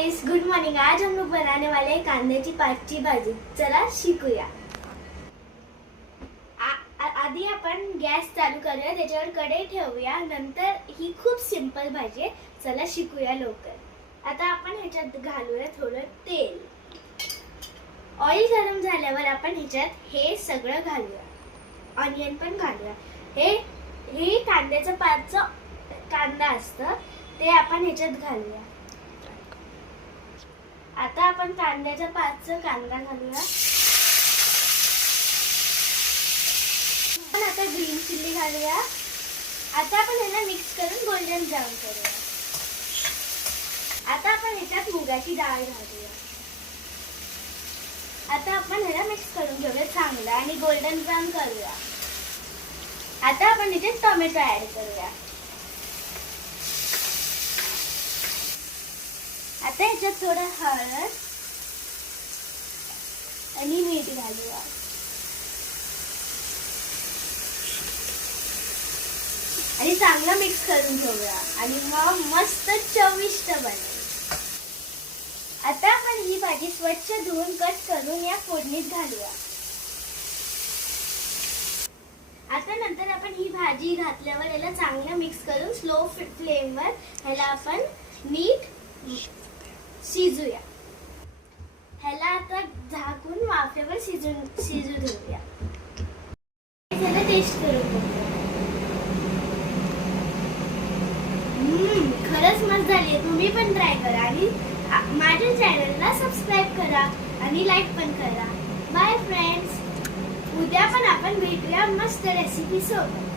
Guys, good morning. आज हम लोग बनाने वाले हैं कांदे की पात की भाजी। चला शिकूया। आधी आपण गॅस चालू करूया, त्याच्यावर कढई ठेवूया। नंतर ही खूप सिंपल भाजी आहे। चला शिकूया लवकर। आता आपण ह्याच्यात घालूया थोडं तेल। ऑइल गरम झाल्यावर आपण ह्याच्यात हे सगळं घालूया। ऑनियन पण घालूया। हे कांद्याचं पातचं कांदा असतं, ते आपण ह्याच्यात घालूया। आता आपण कांद्याच्या पातचं कांदा घालूया। आपण आता ग्रीन चिल्ली घालूया। आता आपण ह्याला मिक्स करून गोल्डन ब्राउन करूया। आता आपण ह्याच्यात मुगाची डाळ घालूया। आता आपण ह्याला मिक्स करून घेऊया चांगलं आणि गोल्डन ब्राउन करूया। आता आपण ह्याच्यात टोमॅटो ऍड करूया। आता ह्याच्यात थोडं हळद आणि मीठ घालूया। आणि चांगलं मिक्स करून घेऊया आणि मग मस्त चविष्ट बनेल। आता आपण ही भाजी स्वच्छ धुवून कट करून या फोडणीत घालूया। आता नंतर आपण ही भाजी घातल्यावर याला चांगलं मिक्स करून स्लो फ्लेमवर ह्याला आपण नीट शिजूया। ह्याला आता झाकून वाफेवर शिजू देऊया। ह्याला टेस्ट करून बघूया। खरंच मस्त झाली। तुम्ही पण ट्राय करा आणि माझ्या चॅनलला सबस्क्राईब करा आणि लाईक पण करा। बाय फ्रेंड्स, उद्या पण आपण भेटूया मस्त रेसिपी सोबत।